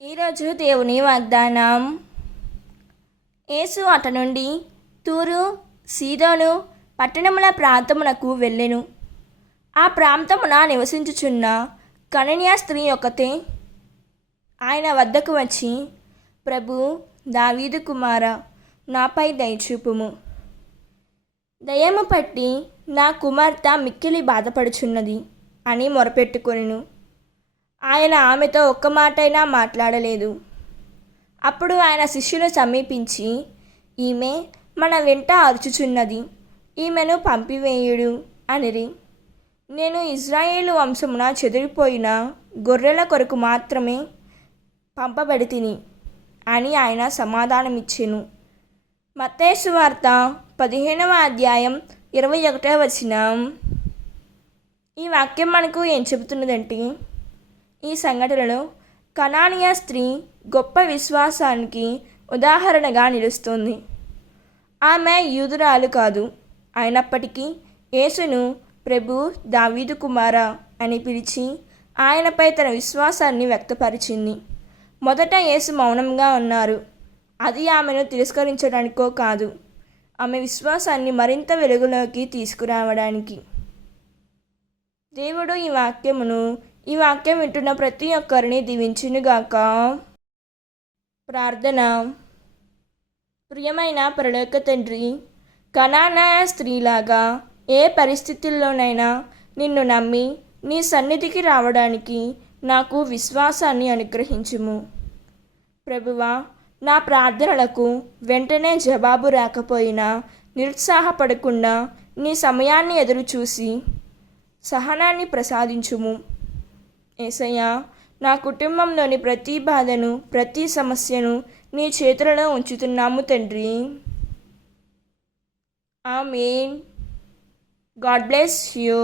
ఈరోజు దేవుని వాగ్దానం. యేసు అట నుండి తూరు సీదోను పట్టణముల ప్రాంతమునకు వెళ్ళెను. ఆ ప్రాంతమున నివసించుచున్న కననీయ స్త్రీ ఒకతే ఆయన వద్దకు వచ్చి, ప్రభు, దావీదు కుమారా, నాపై దయచూపుము. దయము పట్టి నా కుమార్తె మిక్కిలి బాధపడుచున్నది అని మొరపెట్టుకొనెను. ఆయన ఆమెతో ఒక్క మాటైనా మాట్లాడలేదు. అప్పుడు ఆయన శిష్యులు సమీపించి, ఈమె మన వెంట అరుచుచున్నది, ఈమెను పంపివేయుడు అనిరి. నేను ఇజ్రాయేలు వంశమున చెదిరిపోయిన గొర్రెల కొరకు మాత్రమే పంపబడితిని అని ఆయన సమాధానమిచ్చెను. మత్తయి సువార్త 15వ అధ్యాయం 21వ వచనం. ఈ వాక్యం మనకు ఏం చెబుతున్నదంటే, ఈ సంఘటనలో కనానీయ స్త్రీ గొప్ప విశ్వాసానికి ఉదాహరణగా నిలుస్తుంది. ఆమె యూదురాలు కాదు, అయినప్పటికీ యేసును ప్రభు, దావీదు కుమారా అని పిలిచి ఆయనపై తన విశ్వాసాన్ని వ్యక్తపరిచింది. మొదట యేసు మౌనంగా ఉన్నారు. అది ఆమెను తిరస్కరించడానికో కాదు, ఆమె విశ్వాసాన్ని మరింత వెలుగులోకి తీసుకురావడానికి. దేవుడు ఈ వాక్యం వింటున్న ప్రతి ఒక్కరిని దీవించునుగాక. ప్రార్థన. ప్రియమైన పరలోక తండ్రి, కనానీయ స్త్రీలాగా ఏ పరిస్థితుల్లోనైనా నిన్ను నమ్మి నీ సన్నిధికి రావడానికి నాకు విశ్వాసాన్ని అనుగ్రహించుము. ప్రభువా, నా ప్రార్థనలకు వెంటనే జవాబు రాకపోయినా నిరుత్సాహపడకుండా నీ సమయాన్ని ఎదురుచూసి సహనాన్ని ప్రసాదించుము. యేసయ్యా, నా కుటుంబంలోని ప్రతి బాధను, ప్రతి సమస్యను నీ చేతులలో ఉంచుతున్నాము తండ్రి. ఆమేన్. God bless you.